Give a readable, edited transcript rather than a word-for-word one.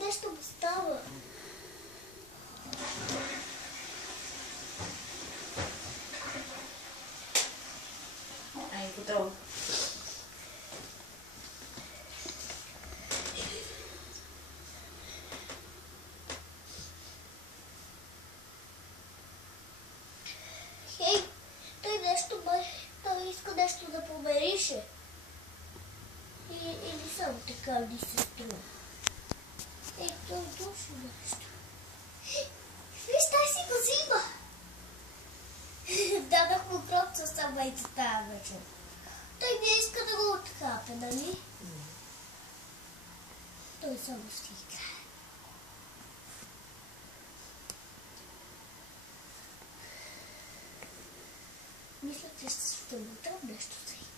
нещо му става. Ай, готово. Хей, той иска нещо да помирише. Или само така ми се струва. Той точно нещо. Виж, тази го взима. Дадах му просто самайта тази вечер. Той не иска да го откапе, нали? Той само ще играе. Мисля, че ще му дам нещо за игра.